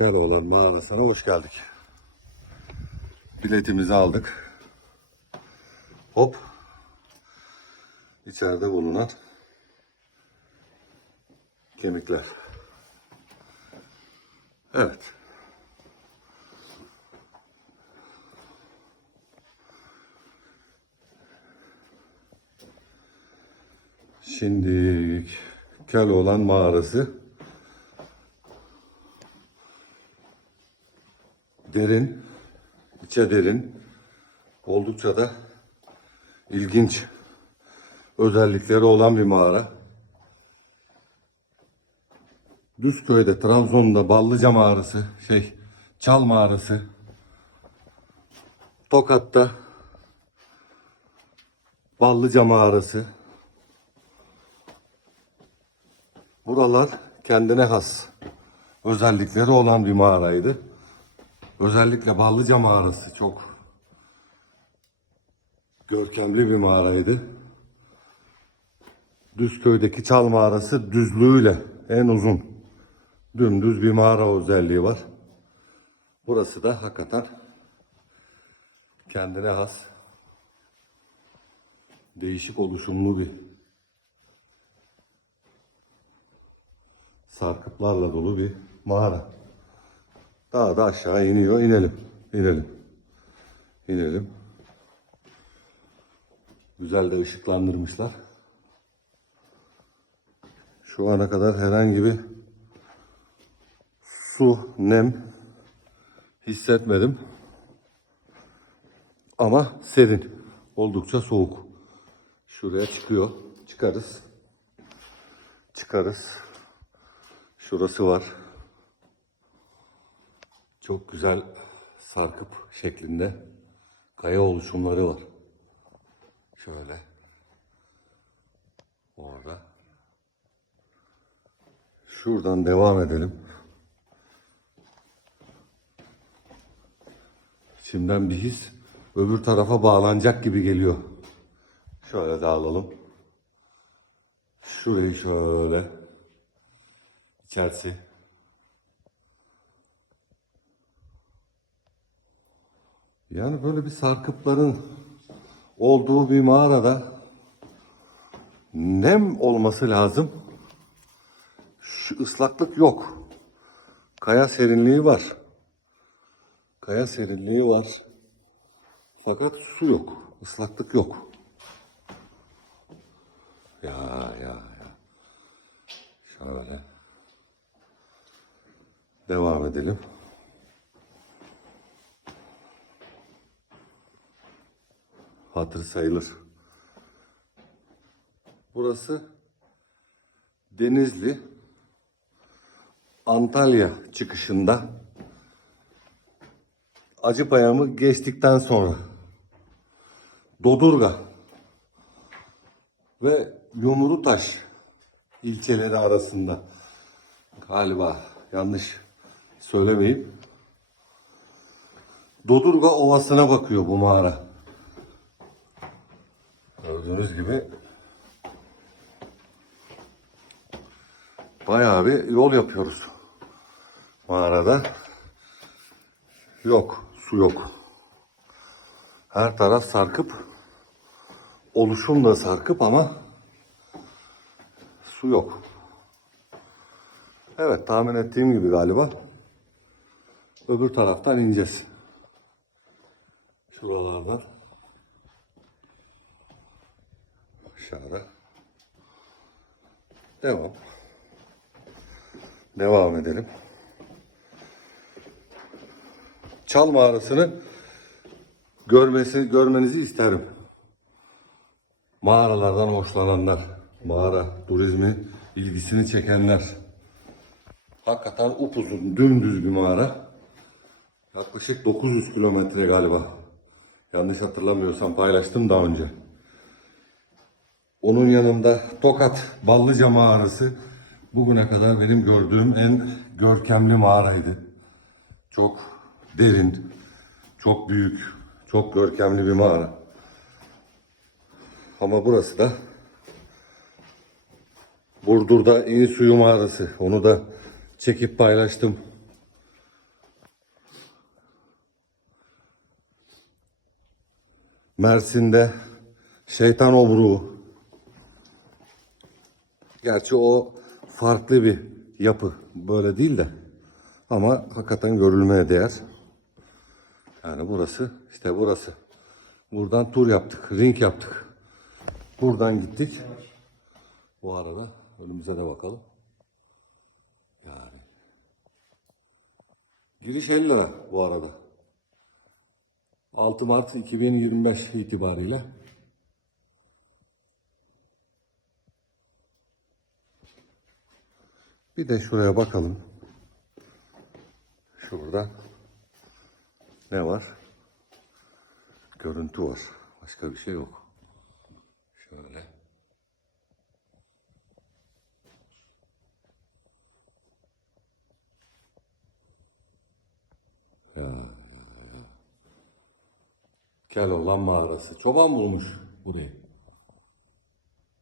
Keloğlan mağarasına hoş geldik. Biletimizi aldık. Hop. İçeride bulunan kemikler. Evet. Şimdi Keloğlan mağarası derin, içe derin, oldukça da ilginç özellikleri olan bir mağara. Düzköy'de, Trabzon'da Ballıca mağarası, şey, Çal mağarası, Tokat'ta Ballıca mağarası. Buralar kendine has özellikleri olan bir mağaraydı. Özellikle Ballıca mağarası çok görkemli bir mağaraydı. Düzköy'deki Çal mağarası düzlüğüyle en uzun dümdüz bir mağara özelliği var. Burası da hakikaten kendine has değişik oluşumlu bir sarkıtlarla dolu bir mağara. Daha da aşağı iniyor. İnelim. İnelim. İnelim. Güzel de ışıklandırmışlar. Şu ana kadar herhangi bir su, nem hissetmedim. Ama serin. Oldukça soğuk. Şuraya çıkıyor. Çıkarız. Çıkarız. Şurası var. Çok güzel sarkıp şeklinde kaya oluşumları var. Şöyle. Orada. Şuradan devam edelim. Şimdiden bir his öbür tarafa bağlanacak gibi geliyor. Şöyle dağılalım. Şurayı şöyle. İçerisi. Yani böyle bir sarkıpların olduğu bir mağarada nem olması lazım. Şu ıslaklık yok. Kaya serinliği var. Kaya serinliği var. Fakat su yok. Islaklık yok. Ya ya ya. Şöyle. Devam edelim. Hatır sayılır. Burası Denizli Antalya çıkışında Acıpayam'ı geçtikten sonra Dodurga ve Yumrutaş ilçeleri arasında galiba yanlış söylemeyeyim. Dodurga Ovası'na bakıyor bu mağara. Gördüğünüz gibi bayağı bir yol yapıyoruz mağarada. Yok, su yok. Her taraf sarkıp, oluşum da sarkıp ama su yok. Evet, tahmin ettiğim gibi galiba. Öbür taraftan ineceğiz. Şuralardan. Aşağıda. Devam. Devam edelim. Çal mağarasını görmesi görmenizi isterim. Mağaralardan hoşlananlar, mağara turizmi ilgisini çekenler. Hakikaten upuzun, dümdüz bir mağara. Yaklaşık 900 kilometre galiba. Yanlış hatırlamıyorsam paylaştım daha önce. Onun yanında Tokat Ballıca Mağarası bugüne kadar benim gördüğüm en görkemli mağaraydı. Çok derin, çok büyük, çok görkemli bir mağara. Ama burası da Burdur'da İyi Suyu Mağarası. Onu da çekip paylaştım. Mersin'de Şeytan Obruğu Gerçi o farklı bir yapı. Böyle değil de. Ama hakikaten görülmeye değer. Yani burası, işte burası. Buradan tur yaptık, ring yaptık. Buradan gittik. Bu arada önümüze de bakalım. Yani. Giriş 50 lira bu arada. 6 Mart 2025 itibariyle. Bir de şuraya bakalım. Şurada ne var? Görüntü var. Başka bir şey yok. Şöyle. Keloğlan mağarası. Çoban bulmuş burayı.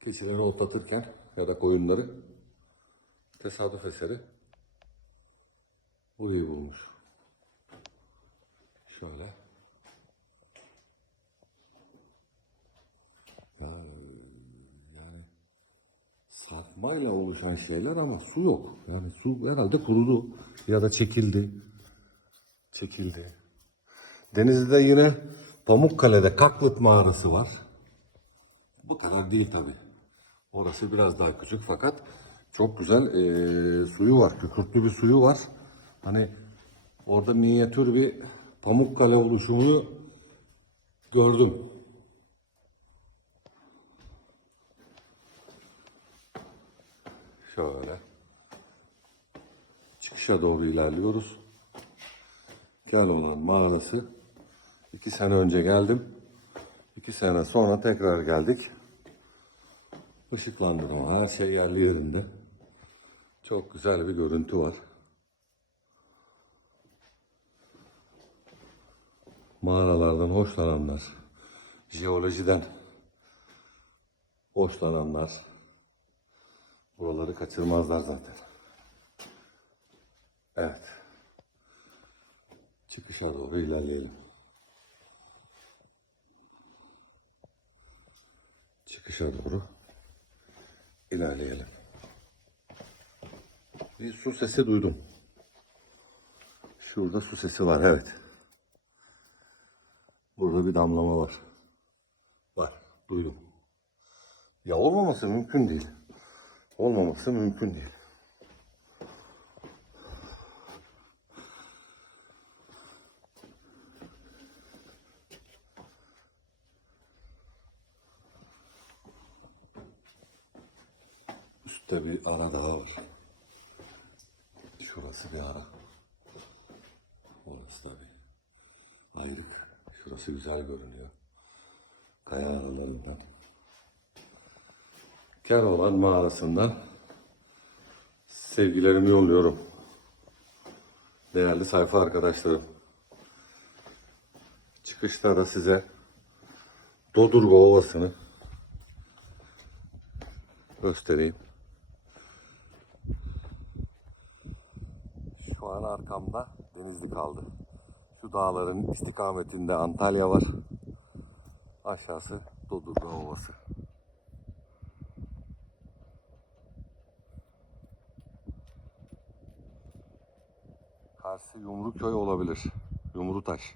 Keçileri otlatırken ya da koyunları tesadüf eseri burayı bulmuş. Şöyle. Ya, yani sarkmayla oluşan şeyler ama su yok. Yani su herhalde kurudu ya da çekildi. Çekildi. Denizli'de yine Pamukkale'de Kaklıt mağarası var. Bu kadar değil tabi. Orası biraz daha küçük fakat çok güzel eee, suyu var. Kükürtlü bir suyu var. Hani orada minyatür bir Pamukkale oluşumunu gördüm. Şöyle. Çıkışa doğru ilerliyoruz. Keloğlan mağarası. İki sene önce geldim. İki sene sonra tekrar geldik. Işıklandırma, her şey yerli yerinde. Çok güzel bir görüntü var. Mağaralardan hoşlananlar, jeolojiden hoşlananlar buraları kaçırmazlar zaten. Evet. Çıkışa doğru ilerleyelim. Çıkışa doğru ilerleyelim. Bir su sesi duydum. Şurada su sesi var, evet. Burada bir damlama var. Var, duydum. Ya olmaması mümkün değil. Olmaması mümkün değil. Üstte bir ara daha var. Şurası bir ara. Orası da bir ayrık. Şurası güzel görünüyor. Kaya aralarından. Keloğlan mağarasından sevgilerimi yolluyorum. Değerli sayfa arkadaşlarım. Çıkışta da size Dodurga Ovası'nı göstereyim. An arkamda Denizli kaldı. Şu dağların istikametinde Antalya var. Aşağısı Dodurga Ovası. Karşı Yumruköy olabilir. Yumrutaş.